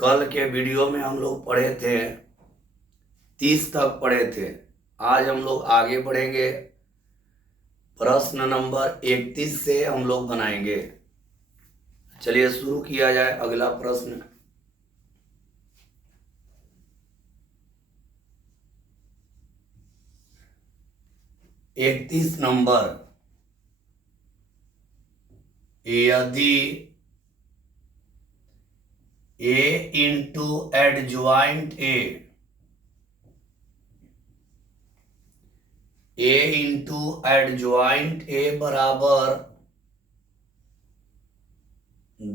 कल के वीडियो में हम लोग पढ़े थे 30 तक पढ़े थे। आज हम लोग आगे बढ़ेंगे, प्रश्न नंबर 31 से हम लोग बनाएंगे। चलिए शुरू किया जाए। अगला प्रश्न, इकतीस नंबर, यदि ए इंटू एडज्वाइंट ए इंटू एडज्वाइंट ए बराबर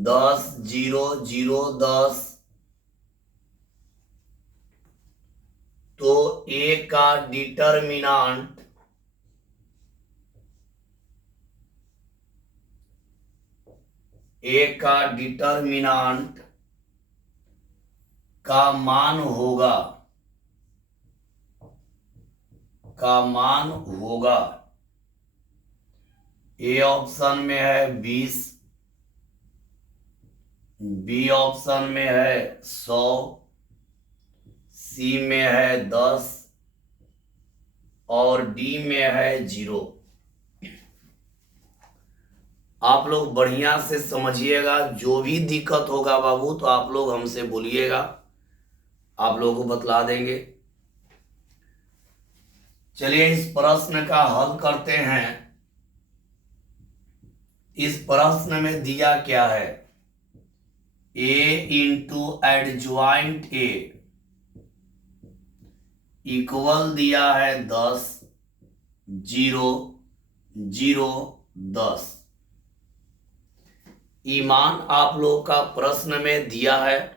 10 0 0 10, तो ए का डिटर्मिनांट का मान होगा ए ऑप्शन में है 20, बी ऑप्शन में है 100, सी में है 10 और डी में है 0। आप लोग बढ़िया से समझिएगा। जो भी दिक्कत होगा बाबू तो आप लोग हमसे बोलिएगा, आप लोगों को बतला देंगे। चलिए इस प्रश्न का हल करते हैं। इस प्रश्न में दिया क्या है, ए इंटू एडज्वाइंट ए इक्वल दिया है 10 0 0 10। ईमान आप लोग का प्रश्न में दिया है।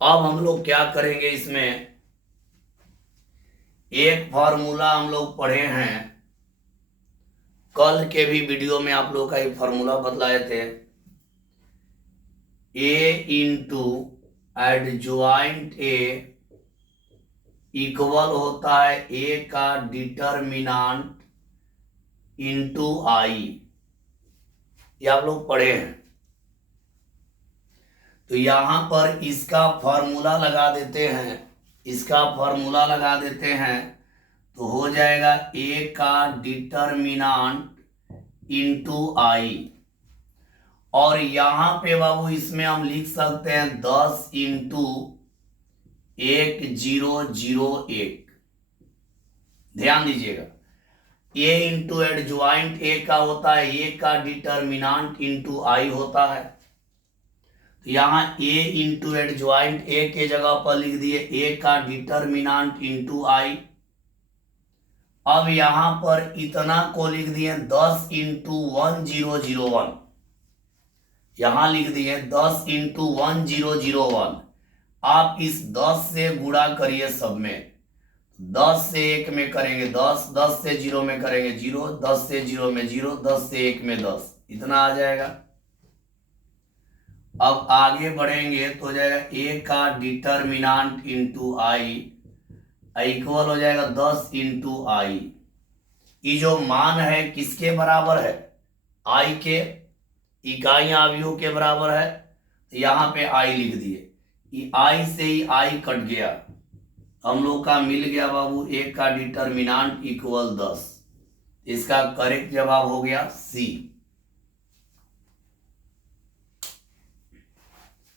अब हम लोग क्या करेंगे, इसमें एक फॉर्मूला हम लोग पढ़े हैं, कल के भी वीडियो में आप लोग का एक फॉर्मूला बतलाए थे। ए इंटू एडज्वाइंट ए इक्वल होता है ए का डिटर्मिनांट इंटू आई। ये आप लोग पढ़े हैं। तो यहां पर इसका फॉर्मूला लगा देते हैं, तो हो जाएगा ए का डिटर्मिनांट इंटू आई। और यहां पे बाबू इसमें हम लिख सकते हैं 10 इंटू 1 0 0 1। ध्यान दीजिएगा, ए इंटू एडज्वाइंट ए का होता है ए का डिटर्मिनांट इंटू आई होता है। तो यहां ए इंटू एडज्वाइंट ए के जगह पर लिख दिए ए का डिटर्मिनांट इंटू आई। अब यहां पर इतना को लिख दिए 10 इंटू 1 0 0 1। यहां लिख दिए 10 इंटू 1 0 0 1। आप इस 10 से गुणा करिए सब में। 10 से 1 में करेंगे 10, 10 से 0 में करेंगे 0, 10 से 0 में 0, 10 से 1 में 10, इतना आ जाएगा। अब आगे बढ़ेंगे तो हो जाएगा ए का डिटर्मिनांट इंटू आई इक्वल हो जाएगा 10 इंटू आई। ये जो मान है किसके बराबर है, आई के, इकाई अवयव के बराबर है। तो यहां पे आई लिख दिए, आई से ही आई कट गया, हम लोग का मिल गया बाबू ए का डिटर्मिनांट इक्वल 10। इसका करेक्ट जवाब हो गया सी।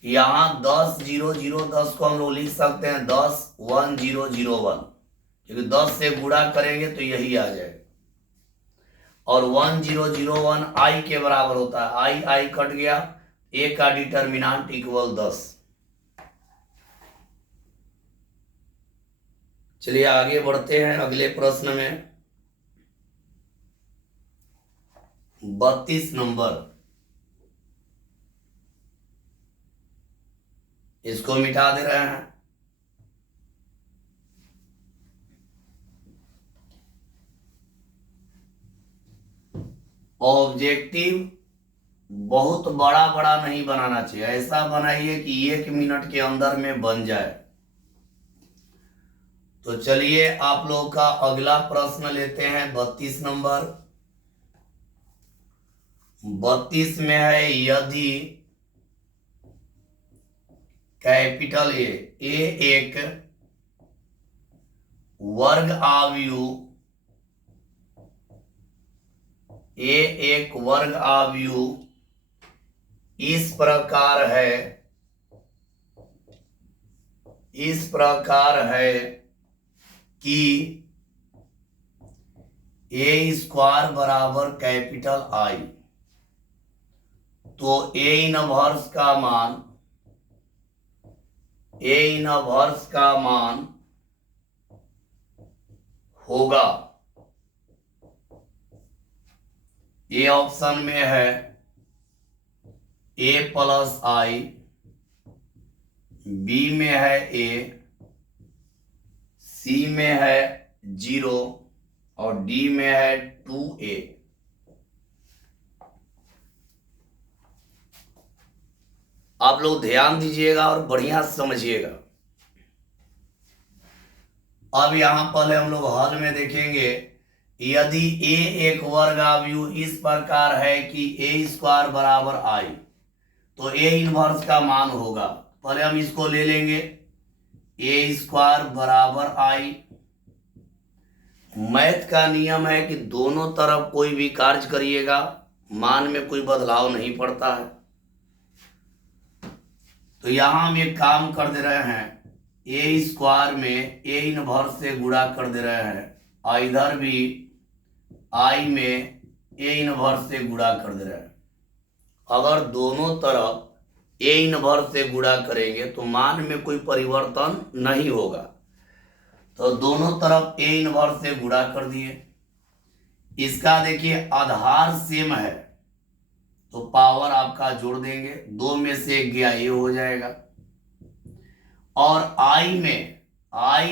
यहां 10 0 0 10 को हम लोग लिख सकते हैं 10 1 0 0 1, क्योंकि 10 से गुणा करेंगे तो यही आ जाएगा। और 1 0 0 1 आई के बराबर होता है, आई आई कट गया, ए का डिटर्मिनांट इक्वल 10। चलिए आगे बढ़ते हैं अगले प्रश्न में। 32 नंबर, इसको मिटा दे रहे हैं। ऑब्जेक्टिव बहुत बड़ा बड़ा नहीं बनाना चाहिए, ऐसा बनाइए कि 1 मिनट के अंदर में बन जाए। तो चलिए आप लोग का अगला प्रश्न लेते हैं 32 नंबर। 32 में है, यदि कैपिटल ए एक वर्ग आव्यूह, ए एक वर्ग आव्यूह इस प्रकार है कि ए स्क्वायर बराबर कैपिटल आई। तो ए इनवर्स का मान होगा, ए ऑप्शन में है ए प्लस आई, बी में है ए, सी में है 0 और डी में है 2a। आप लोग ध्यान दीजिएगा और बढ़िया समझिएगा। अब यहां पहले हम लोग हल में देखेंगे, यदि ए एक वर्ग आव्यूह इस प्रकार है कि ए स्क्वायर बराबर आई, तो ए इनवर्स का मान होगा। पहले हम इसको ले लेंगे, ए स्क्वायर बराबर आई। मैथ का नियम है कि दोनों तरफ कोई भी कार्य करिएगा मान में कोई बदलाव नहीं पड़ता है। तो यहां हम एक काम कर दे रहे हैं, ए स्क्वायर में ए इनवर्स से गुणा कर दे रहे हैं और इधर भी आई में ए इनवर्स से गुणा कर दे रहे हैं। अगर दोनों तरफ ए इनवर्स से गुणा करेंगे तो मान में कोई परिवर्तन नहीं होगा। तो दोनों तरफ ए इनवर्स से गुणा कर दिए। इसका देखिए आधार सेम है तो पावर आपका जोड़ देंगे, 2 में से 1 गया ए हो जाएगा। और आई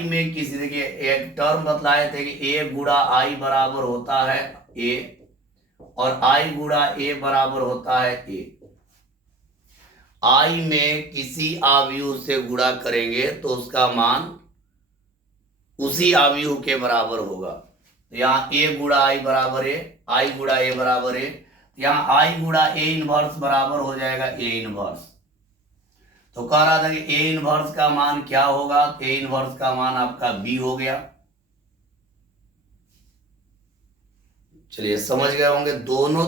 में किसी देखिए एक टर्म बतलाए थे कि ए गुणा आई बराबर होता है ए और आई गुणा ए बराबर होता है ए। आई में किसी आव्यूह से गुणा करेंगे तो उसका मान उसी आव्यूह के बराबर होगा। तो यहाँ ए गुणा आई बराबर ए, आई गुणा ए बराबर ए, यहाँ आई गुणा ए इनवर्स बराबर हो जाएगा ए इनवर्स। तो कह रहा था कि ए इनवर्स का मान क्या होगा, ए इनवर्स का मान आपका बी हो गया। चलिए समझ गए होंगे। दोनों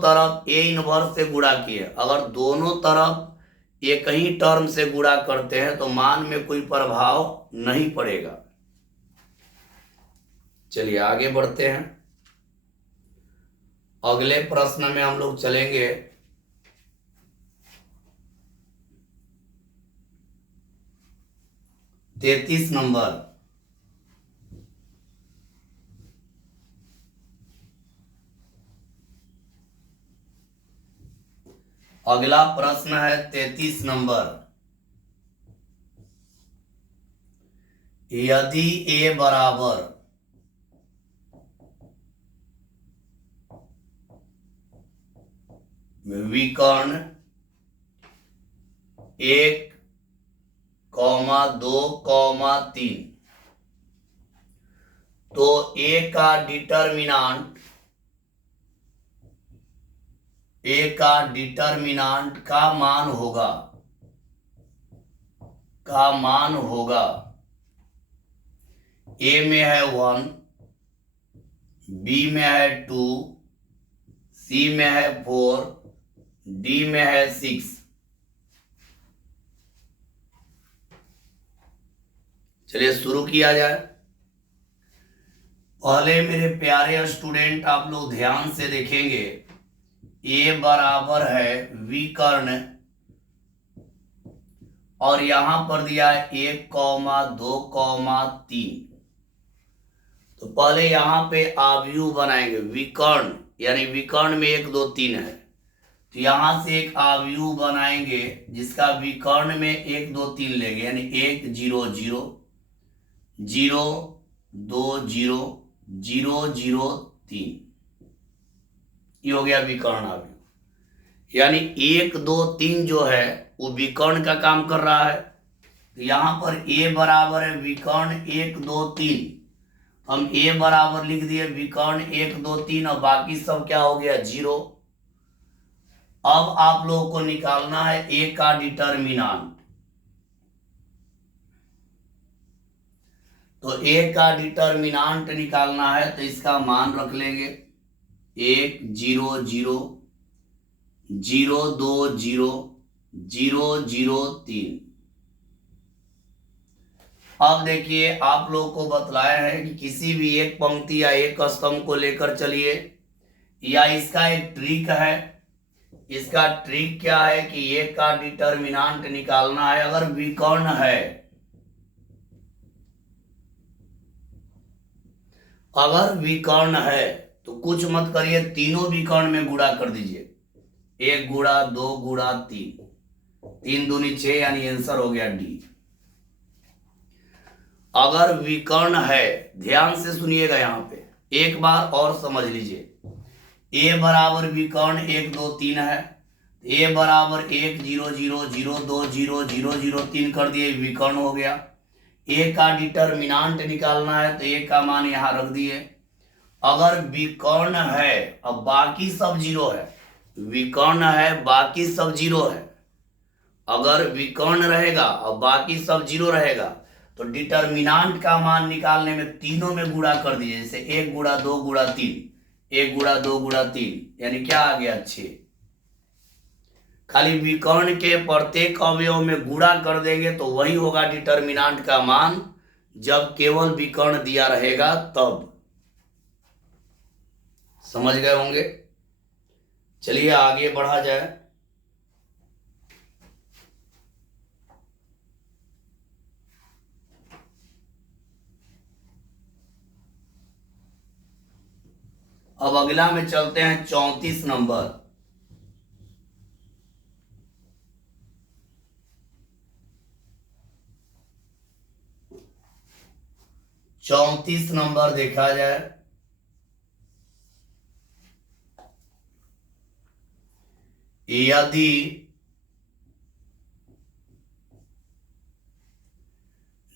तरफ ए इनवर्स से गुणा किए। अगर दोनों तरफ एक ही टर्म से गुणा करते हैं तो मान में कोई प्रभाव नहीं पड़ेगा। चलिए आगे बढ़ते हैं। अगले प्रश्न में हम लोग चलेंगे। तैतीस नंबर। अगला प्रश्न है 33 नंबर। यदि ए बराबर विकर्ण 1, 2, 3 तो ए का डिटर्मिनांट का मान होगा ए में है 1, बी में है 2, सी में है 4, डी में है 6। चलिए शुरू किया जाए। पहले मेरे प्यारे स्टूडेंट आप लोग ध्यान से देखेंगे, ए बराबर है विकर्ण और यहां पर दिया है 1, 2, 3। तो पहले यहां पे आव्यूह बनाएंगे विकर्ण, यानी विकर्ण में 1, 2, 3 है। तो यहां से एक आव्यूह बनाएंगे जिसका विकर्ण में 1, 2, 3 लेंगे, यानी 1, 0, 0, 0, 2, 0, 0, 0, 3। ये हो गया विकर्ण आव्यूह। यानी 1, 2, 3 जो है वो विकर्ण का काम कर रहा है। तो यहां पर ए बराबर है विकर्ण 1, 2, 3। हम ए बराबर लिख दिए विकर्ण 1, 2, 3 और बाकी सब क्या हो गया 0। अब आप लोगों को निकालना है ए का डिटर्मिनांट। तो ए का डिटर्मिनांट निकालना है तो इसका मान रख लेंगे 1 0 0 0 2 0 0 0 3। अब देखिए आप लोगों को बतलाया है कि किसी भी एक पंक्ति या एक स्तंभ को लेकर चलिए, या इसका एक ट्रिक है। इसका ट्रिक क्या है कि ए का डिटर्मिनांट निकालना है। अगर विकर्ण है, अगर विकर्ण है तो कुछ मत करिए, तीनों विकर्ण में गुणा कर दीजिए। 1 गुणा 2 गुणा 3, 3 दूनी 6, यानी आंसर हो गया डी। अगर विकर्ण है, ध्यान से सुनिएगा, यहां पे एक बार और समझ लीजिए। ए बराबर विकर्ण 1 2 3 है। ए बराबर 1 0 0 0 2 0 0 0 3 कर दिए, विकर्ण हो गया। ए का डिटर्मिनांट निकालना है तो ए का मान यहां रख दिए। अगर विकर्ण है, अब बाकी सब जीरो है, विकर्ण है बाकी सब जीरो है। अगर विकर्ण रहेगा और बाकी सब जीरो रहेगा तो डिटर्मिनांट का मान निकालने में तीनों में गुणा कर दीजिए। जैसे 1 गुणा 2 गुणा 3, 1 गुणा 2 गुणा 3, यानी क्या आ गया 6। खाली विकर्ण के प्रत्येक अवयव में गुणा कर देंगे तो वही होगा डिटर्मिनांट का मान, जब केवल विकर्ण दिया रहेगा तब। समझ गए होंगे। चलिए आगे बढ़ा जाए। अब अगला में चलते हैं 34 नंबर। चौंतीस नंबर देखा जाए। यदि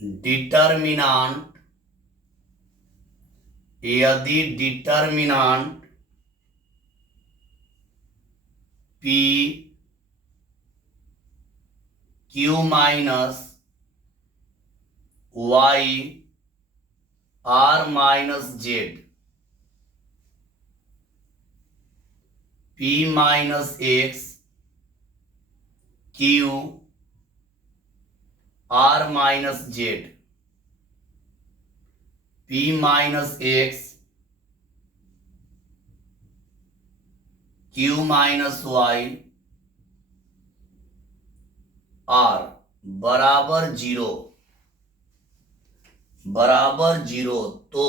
determinant P Q minus Y R minus Z, P minus X Q R minus Z, P minus X Q minus Y R बराबर जीरो, तो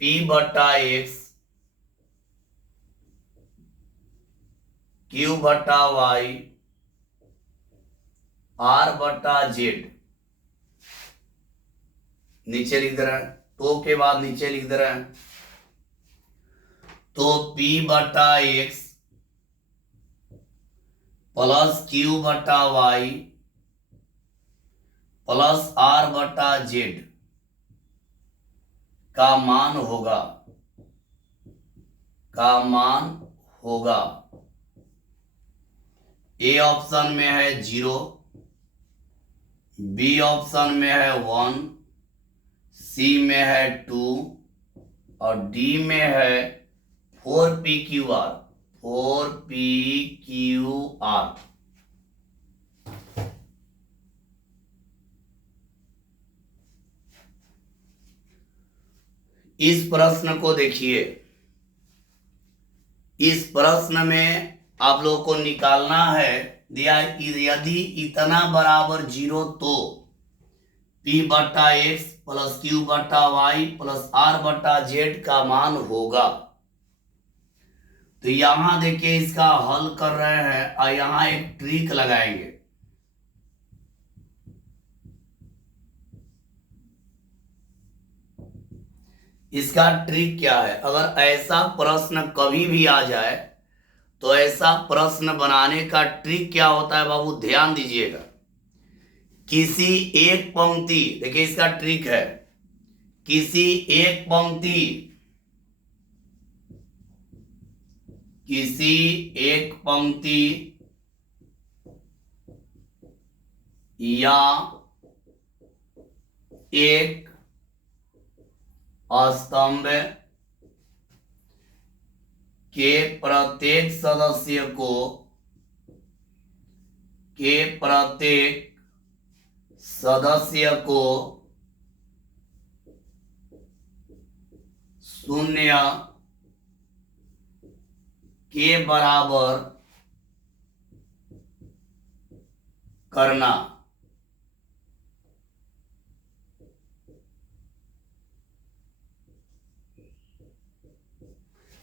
P बटा एक्स Q बटा वाई R बटा जेड, नीचे लिख दे रहे हैं, तो के बाद नीचे लिख दे रहे हैं। तो P बटा एक्स प्लस Q बटा वाई प्लस R बटा जेड का मान होगा ए ऑप्शन में है 0, बी ऑप्शन में है 1, सी में है 2 और डी में है 4PQR। इस प्रश्न को देखिए। इस प्रश्न में आप लोगों को निकालना है, दिया यदि इतना बराबर 0 तो P बटा एक्स प्लस Q बटा वाई प्लस R बटा जेड का मान होगा। तो यहां देखिए इसका हल कर रहे हैं और यहां एक ट्रिक लगाएंगे। इसका ट्रिक क्या है, अगर ऐसा प्रश्न कभी भी आ जाए तो ऐसा प्रश्न बनाने का ट्रिक क्या होता है बाबू, ध्यान दीजिएगा। किसी एक पंक्ति, देखिए इसका ट्रिक है, किसी एक पंक्ति किसी एक पंक्ति या एक स्तंभ के प्रत्येक सदस्य को शून्य के बराबर करना।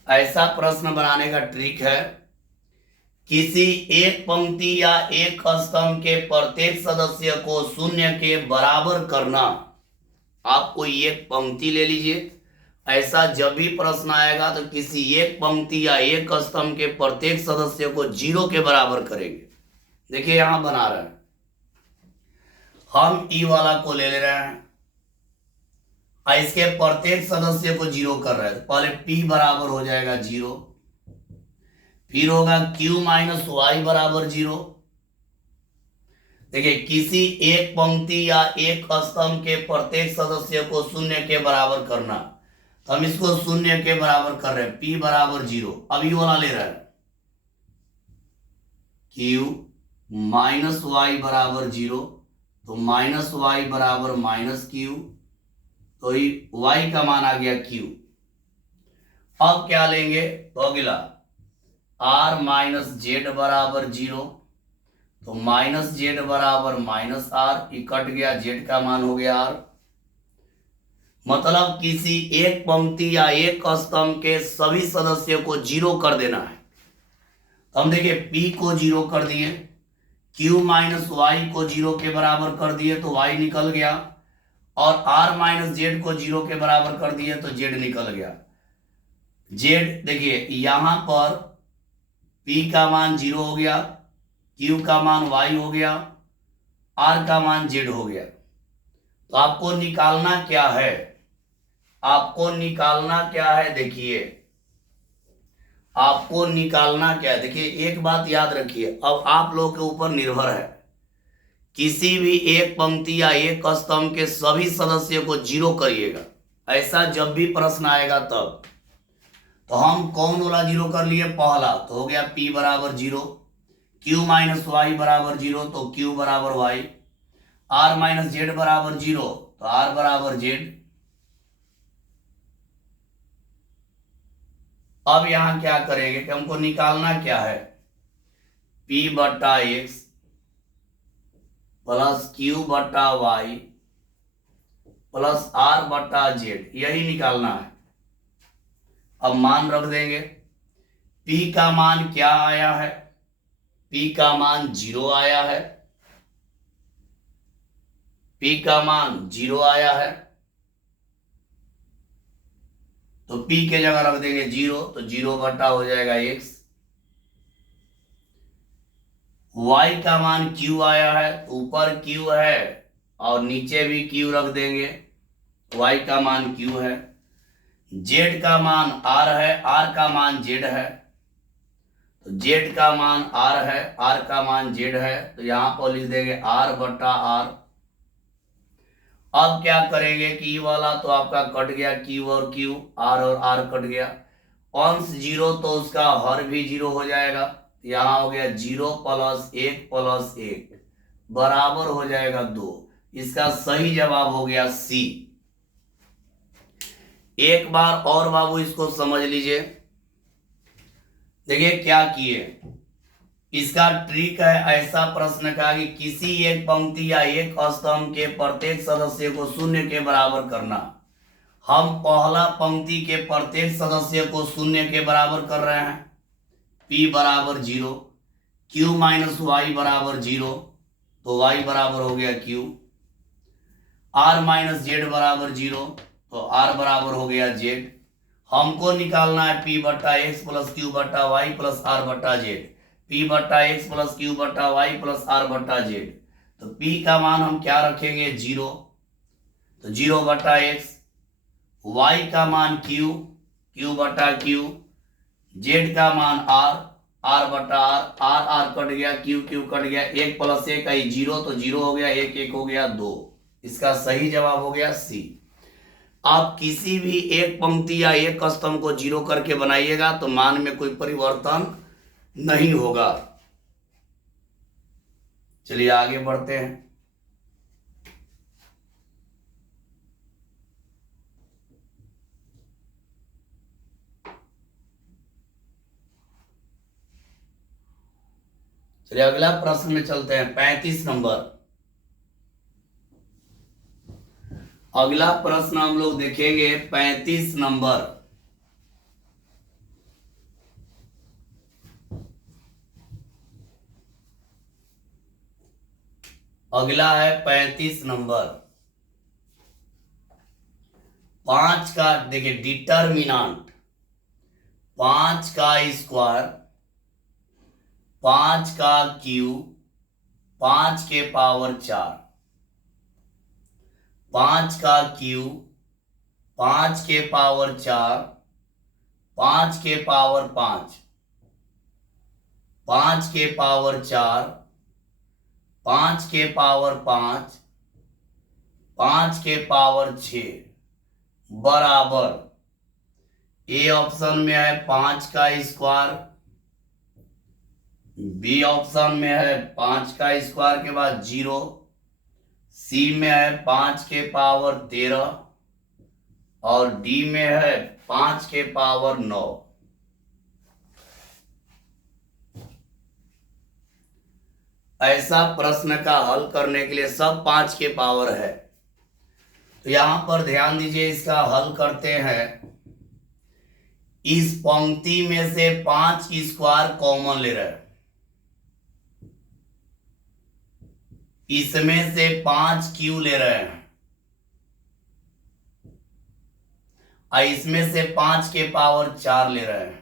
ऐसा प्रश्न बनाने का ट्रिक है, किसी एक पंक्ति या एक स्तंभ के प्रत्येक सदस्य को शून्य के बराबर करना। आप कोई एक पंक्ति ले लीजिए, ऐसा जब भी प्रश्न आएगा तो किसी एक पंक्ति या एक स्तंभ के प्रत्येक सदस्य को 0 के बराबर करेंगे। देखिए यहां बना रहे हैं, हम ई वाला को ले रहे हैं और इसके प्रत्येक सदस्य को 0 कर रहे हैं। पहले p बराबर हो जाएगा 0, फिर होगा q माइनस वाई बराबर 0। देखिए किसी एक पंक्ति या एक स्तंभ के प्रत्येक सदस्य को शून्य के बराबर करना, तो हम इसको शून्य के बराबर कर रहे हैं, p बराबर 0। अब ये वाला ले रहे हैं, q माइनस वाई बराबर 0, तो माइनस वाई बराबर माइनस q, तो y का मान आ गया q। अब क्या लेंगे, तो अगला r माइनस जेड बराबर 0, तो माइनस जेड बराबर माइनस r, ये कट गया, जेड का मान हो गया r। मतलब किसी एक पंक्ति या एक स्तंभ के सभी सदस्यों को 0 कर देना है। तो हम देखिए p को 0 कर दिए, q माइनस वाई को 0 के बराबर कर दिए तो y निकल गया, और r माइनस जेड को 0 के बराबर कर दिए तो z निकल गया। z देखिए यहां पर p का मान 0 हो गया, q का मान y हो गया, r का मान z हो गया। तो आपको निकालना क्या है, आपको निकालना क्या है, देखिए आपको निकालना क्या है। देखिए एक बात याद रखिए, अब आप लोगों के ऊपर निर्भर है, किसी भी एक पंक्ति या एक स्तंभ के सभी सदस्यों को 0 करिएगा। ऐसा जब भी प्रश्न आएगा तब, तो हम कौन वाला 0 कर लिए, पहला तो हो गया p बराबर 0, q माइनस वाई बराबर 0, तो q बराबर y, r माइनस जेड बराबर 0, तो r बराबर z। अब यहां क्या करेंगे कि हमको निकालना क्या है, p बट्टा x प्लस q बट्टा y प्लस r बट्टा z, यही निकालना है। अब मान रख देंगे, p का मान क्या आया है, p का मान 0 आया है, p का मान 0 आया है, तो p के जगह रख देंगे 0, तो 0 बट्टा हो जाएगा x। y का मान q आया है, ऊपर q है और नीचे भी q रख देंगे, y का मान q है। z का मान r है, r का मान z है, तो z का मान r है, r का मान z है, तो यहां पर लिख देंगे r बट्टा r। अब क्या करेंगे कि वाला तो आपका कट गया, q और q, r और r कट गया, अंश 0 तो उसका हर भी 0 हो जाएगा, यहां हो गया 0 प्लस 1 बराबर हो जाएगा 2। इसका सही जवाब हो गया C। एक बार और बाबू इसको समझ लीजिए, देखिए क्या किए, इसका ट्रिक है ऐसा प्रश्न का कि किसी एक पंक्ति या एक स्तंभ के प्रत्येक सदस्य को 0 के बराबर करना। हम पहला पंक्ति के प्रत्येक सदस्य को 0 के बराबर कर रहे हैं, p बराबर 0, q माइनस वाई बराबर 0, तो y बराबर हो गया q, r माइनस जेड बराबर 0, तो r बराबर हो गया z। हमको निकालना है p बट्टा x प्लस q बट्टा वाई प्लस r बट्टा z, p बट्टा x प्लस q बट्टा वाई प्लस r बट्टा z। तो p का मान हम क्या रखेंगे 0, तो 0 बट्टा x, y का मान q, q बट्टा q, जेड का मान आर, आर बटा आर, आर आर कट गया, क्यू क्यू कट गया, 1 + 1 आई 0, तो 0 हो गया, 1 1 हो गया 2। इसका सही जवाब हो गया सी। आप किसी भी एक पंक्ति या एक स्तंभ को 0 करके बनाइएगा तो मान में कोई परिवर्तन नहीं होगा। चलिए आगे बढ़ते हैं। चलिए अगला प्रश्न में चलते हैं, 35 नंबर। अगला प्रश्न हम लोग देखेंगे 35 नंबर। अगला है 35 नंबर। 5 का देखिए डिटर्मिनांट, 5 का स्क्वायर, 5 का क्यूब, 5 के पावर 4, 5 का क्यूब, 5 के पावर 4, 5 के पावर 5, 5 के पावर 4, 5 के पावर 5, 5 के पावर 6 बराबर, ए ऑप्शन में है 5 का स्क्वायर, बी ऑप्शन में है 5 का स्क्वायर के बाद 0, सी में है 5 के पावर 13 और डी में है 5 के पावर 9। ऐसा प्रश्न का हल करने के लिए सब 5 के पावर है, तो यहां पर ध्यान दीजिए, इसका हल करते हैं। इस पंक्ति में से 5 स्क्वायर कॉमन ले रहे हैं, इसमें से 5 क्यू ले रहे हैं और इसमें से 5 के पावर 4 ले रहे हैं।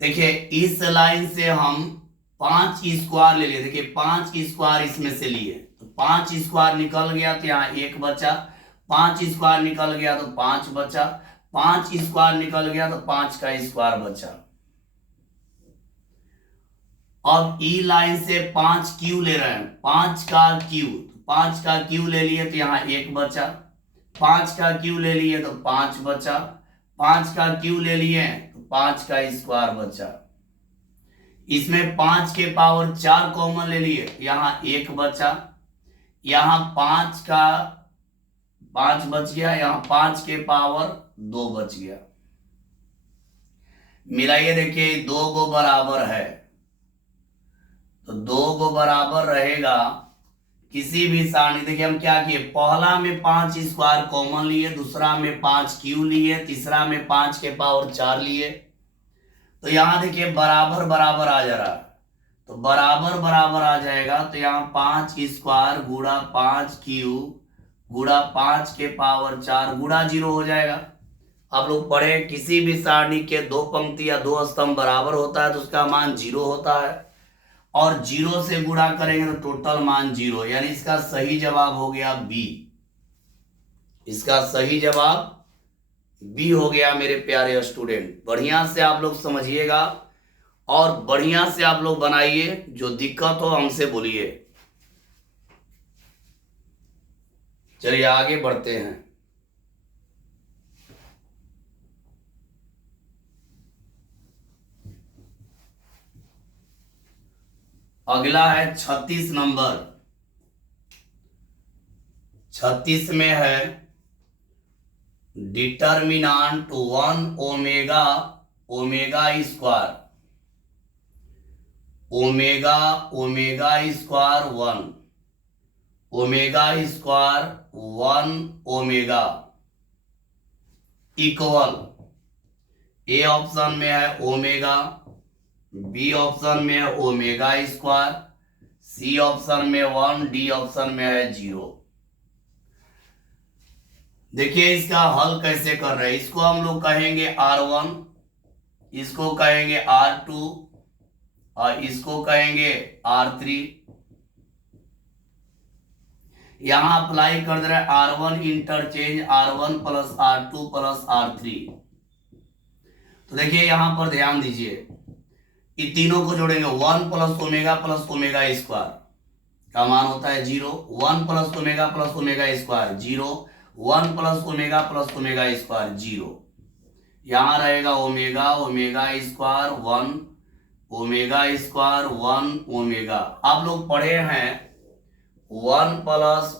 देखिए इस लाइन से हम 5 स्क्वायर ले लिए, देखिए 5 स्क्वायर इसमें से लिए तो 5 स्क्वायर निकल गया तो यहाँ 1 बचा, 5 स्क्वायर निकल गया तो 5 बचा, 5 स्क्वायर निकल गया तो 5 का स्क्वायर बचा। अब ई लाइन से 5 क्यू ले रहे हैं, 5 का क्यू, 5 का क्यू ले लिए तो यहाँ 1 बचा, 5 का क्यू ले लिए तो 5 बचा, 5 का क्यू ले लिए तो 5 का स्क्वायर बचा। इसमें 5 के पावर 4 कॉमन ले लिए, यहाँ 1 बचा, यहाँ 5 का 5 बच गया, यहाँ 5 के पावर 2 बच गया। मिलाइए, देखिए 2 को बराबर है तो 2 को बराबर रहेगा किसी भी सारणी। देखिए हम क्या किए, पहला में 5 स्क्वायर कॉमन लिए, दूसरा में 5 क्यू लिए, तीसरा में 5 के पावर 4 लिए, तो यहां देखिए बराबर बराबर आ जा रहा है, तो बराबर बराबर आ जाएगा तो यहाँ 5 स्क्वायर गुणा 5 क्यू गुणा 5 के पावर 4 गुणा 0 हो जाएगा। आप लोग पढ़े किसी भी सारणी के 2 पंक्ति या 2 स्तंभ बराबर होता है तो उसका मान 0 होता है, और 0 से गुणा करेंगे तो टोटल मान 0, यानी इसका सही जवाब हो गया बी। इसका सही जवाब बी हो गया मेरे प्यारे स्टूडेंट। बढ़िया से आप लोग समझिएगा और बढ़िया से आप लोग बनाइए, जो दिक्कत हो हमसे बोलिए। चलिए आगे बढ़ते हैं। अगला है 36 नंबर। 36 में है determinant 1 omega omega square, omega omega square 1, omega square 1 omega equal, A option में है ओमेगा, बी ऑप्शन में है ओमेगा स्क्वायर, सी ऑप्शन में 1, डी ऑप्शन में है 0। देखिए इसका हल कैसे कर रहे हैं, इसको हम लोग कहेंगे R1, इसको कहेंगे R2 और इसको कहेंगे R3। यहां अप्लाई कर दे रहे हैं R1 interchange R1 plus R2 plus R3। तो देखिए यहां पर ध्यान दीजिए, ये तीनों को जोड़ेंगे 1 प्लस ओमेगा स्क्वायर का मान होता है 0, 1 plus omega square 0, 1 plus omega square 0। यहां रहेगा omega square 1 omega square 1 omega. आप लोग पढ़े हैं 1 प्लस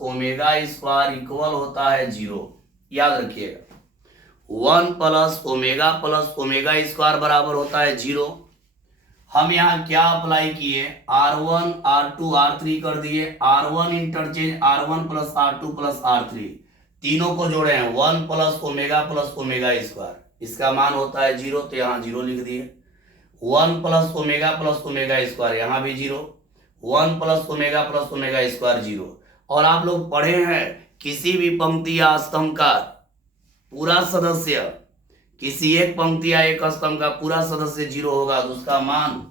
ओमेगा स्क्वायर इक्वल होता है 0, याद रखिएगा। 1 प्लस ओमेगा स्क्वायर बराबर होता है 0। हम यहाँ क्या अप्लाई किए, R1 R2 R3 कर दिए, R1 interchange R1 plus R2 plus R3, तीनों को जोड़े हैं 1 प्लस ओमेगा स्क्वायर, इसका मान होता है 0, तो यहाँ 0 लिख दिए। 1 प्लस ओमेगा स्क्वायर यहाँ भी 0, 1 प्लस ओमेगा स्क्वायर 0। और आप लोग पढ़े हैं किसी भी पंक्ति या स्तंभ का पूरा सदस्य, किसी एक पंक्ति या एक स्तंभ का पूरा सदस्य 0 होगा तो उसका मान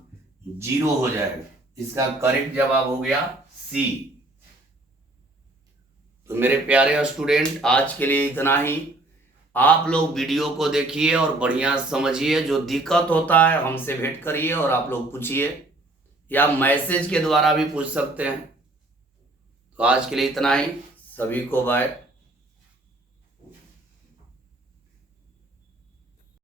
0 हो जाएगा। इसका करेक्ट जवाब हो गया सी। तो मेरे प्यारे स्टूडेंट, आज के लिए इतना ही। आप लोग वीडियो को देखिए और बढ़िया समझिए, जो दिक्कत होता है हमसे भेंट करिए और आप लोग पूछिए, या मैसेज के द्वारा भी पूछ सकते हैं। तो आज के लिए इतना ही, सभी को बाय।